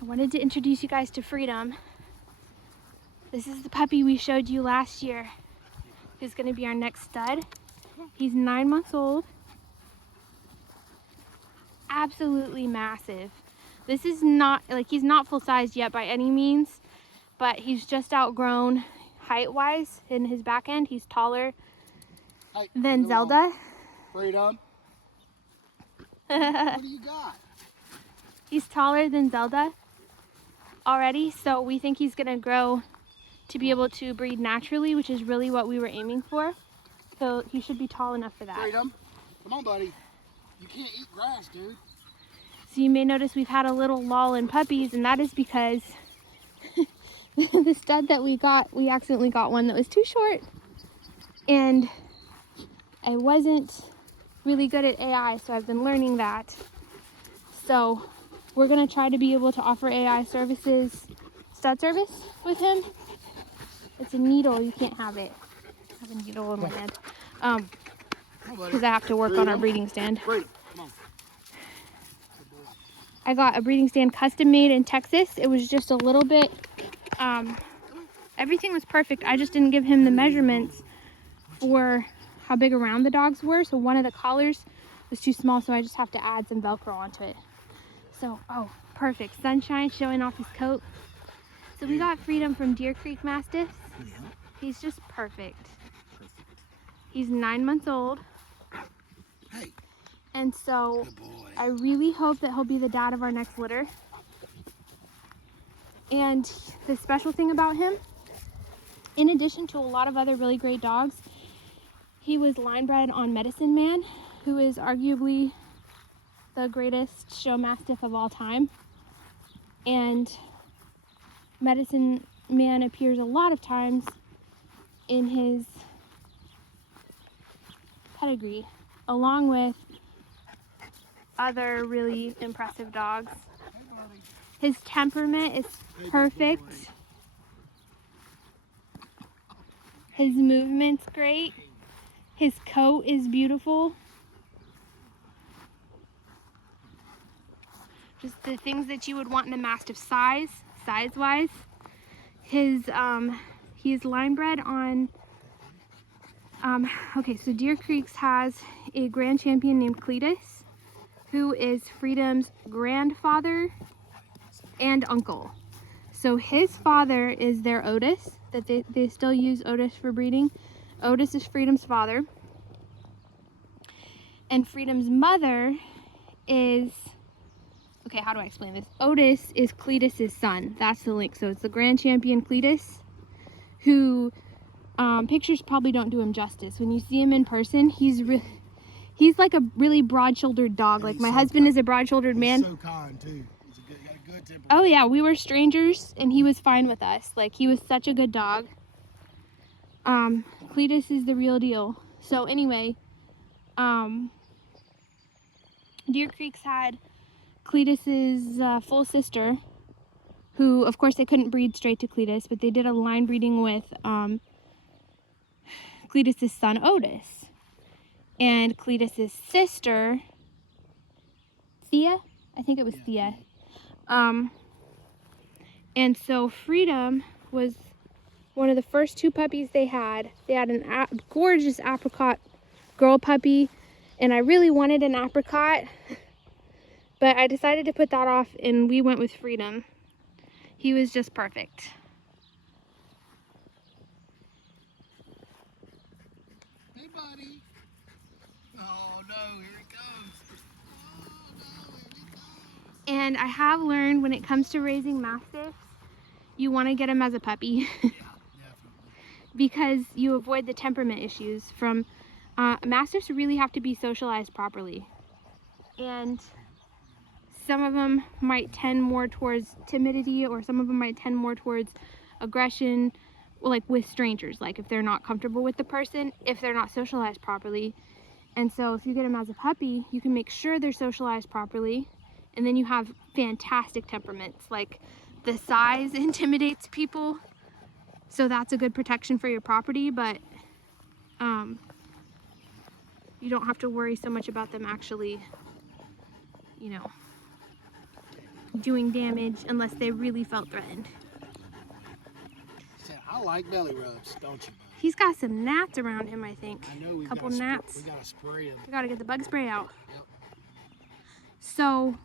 I wanted to introduce you guys to Freedom. This is the puppy we showed you last year. He's going to be our next stud. He's 9 months old. Absolutely massive. This is not, like, he's not full-sized yet by any means, but he's just outgrown height-wise in his back end. He's taller than Zelda. Freedom. What do you got? He's taller than Zelda already, so we think he's gonna grow to be able to breed naturally, which is really what we were aiming for. So he should be tall enough for that. Freedom. Come on, buddy. You can't eat grass, dude. So you may notice we've had a little lull in puppies, and that is because the stud that we got, we accidentally got one that was too short. And I wasn't really good at AI, so I've been learning that. So we're gonna try to be able to offer AI services, stud service with him. It's a needle, you can't have it. I have a needle in my head. Because I have to work on our breeding stand. Freedom. Come on. I got a breeding stand custom made in Texas. It was just a little bit, everything was perfect. I just didn't give him the measurements for how big around the dogs were. So one of the collars was too small, so I just have to add some Velcro onto it. So, oh, perfect. Sunshine showing off his coat. So we got Freedom from Deer Creek Mastiffs. He's just perfect. He's 9 months old. Hey. And so Good boy. I really hope that he'll be the dad of our next litter. And the special thing about him, in addition to a lot of other really great dogs, he was line bred on Medicine Man, who is arguably the greatest show mastiff of all time. And Medicine Man appears a lot of times in his pedigree, along with other really impressive dogs. His temperament is perfect. His movement's great. His coat is beautiful. Just the things that you would want in a Mastiff size-wise. He's line bred on, okay, so Deer Creek's has a grand champion named Cletus, who is Freedom's grandfather and uncle. So his father is their Otis, that they still use Otis for breeding. Otis is Freedom's father. And Freedom's mother is, okay, how do I explain this? Otis is Cletus's son. That's the link. So it's the grand champion Cletus, who pictures probably don't do him justice. When you see him in person, he's like a really broad-shouldered dog. Like my husband is a broad-shouldered man. He's so kind too. He's got a good temper. Oh yeah, we were strangers and he was fine with us. Like he was such a good dog. Cletus is the real deal. So anyway, Deer Creek's had Cletus's full sister, who of course they couldn't breed straight to Cletus, but they did a line breeding with Cletus's son Otis. And Cletus's sister, Thea, I think it was Thea. And so Freedom was one of the first two puppies they had. They had a gorgeous apricot girl puppy, and I really wanted an apricot, but I decided to put that off and we went with Freedom. He was just perfect. Hey, buddy. Oh, no, here it comes. Oh, no, here it comes. And I have learned when it comes to raising Mastiffs, you want to get them as a puppy. Yeah, definitely. Because you avoid the temperament issues from Mastiffs really have to be socialized properly. And some of them might tend more towards timidity, or some of them might tend more towards aggression, like with strangers, like if they're not comfortable with the person, if they're not socialized properly. And so if you get them as a puppy, you can make sure they're socialized properly, and then you have fantastic temperaments. Like the size intimidates people, so that's a good protection for your property, but you don't have to worry so much about them actually, you know, doing damage unless they really felt threatened. I like belly rubs, don't you, bud? He's got some gnats around him, I think. I know, couple gnats. We gotta spray them. We gotta get the bug spray out. Yep. So,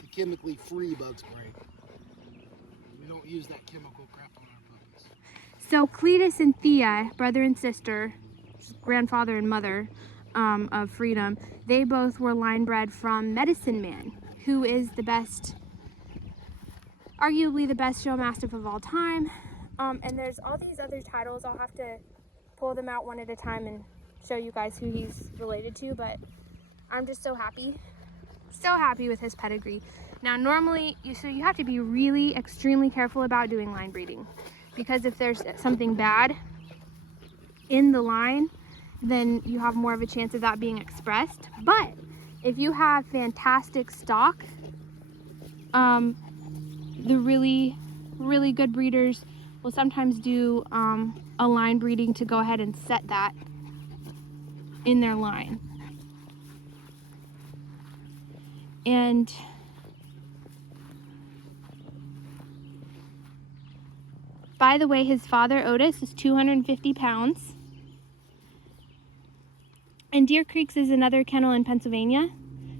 The chemically free bug spray. We don't use that chemical crap on our puppies. so Cletus and Thea, brother and sister, grandfather and mother of Freedom, they both were line bred from Medicine Man, who is the best, arguably the best show mastiff of all time. And there's all these other titles. I'll have to pull them out one at a time and show you guys who he's related to, but I'm just so happy with his pedigree. Now normally, you have to be really extremely careful about doing line breeding, because if there's something bad in the line, then you have more of a chance of that being expressed. But if you have fantastic stock, the really good breeders will sometimes do a line breeding to go ahead and set that in their line. And by the way, his father Otis is 250 pounds. And Deer Creek's is another kennel in Pennsylvania.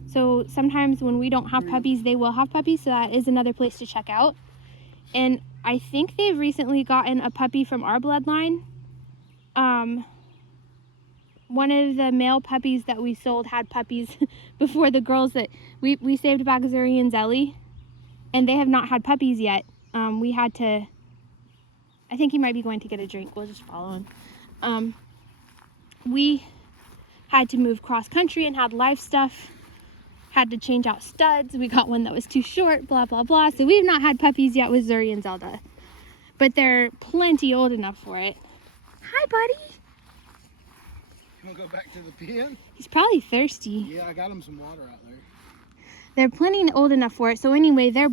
So sometimes when we don't have puppies, they will have puppies. So that is another place to check out. And I think they've recently gotten a puppy from our bloodline. One of the male puppies that we sold had puppies before the girls that we saved back Zuri and Zelly, and they have not had puppies yet. We had to, I think he might be going to get a drink. We'll just follow him. We had to move cross country and had live stuff. Had to change out studs. We got one that was too short, blah, blah, blah. So we've not had puppies yet with Zuri and Zelda, but they're plenty old enough for it. Hi, buddy. You wanna go back to the pen? He's probably thirsty. Yeah, I got him some water out there. They're plenty old enough for it. So anyway, their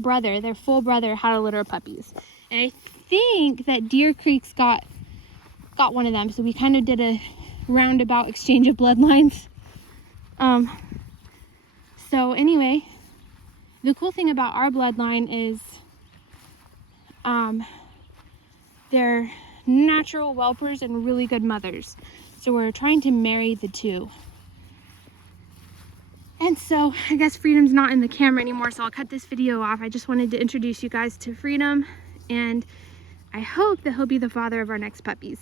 full brother, had a litter of puppies. And I think that Deer Creek's got one of them. So we kind of did a roundabout exchange of bloodlines. So anyway, the cool thing about our bloodline is they're natural whelpers and really good mothers. So we're trying to marry the two. And so I guess Freedom's not in the camera anymore, so I'll cut this video off. I just wanted to introduce you guys to Freedom, and I hope that he'll be the father of our next puppies.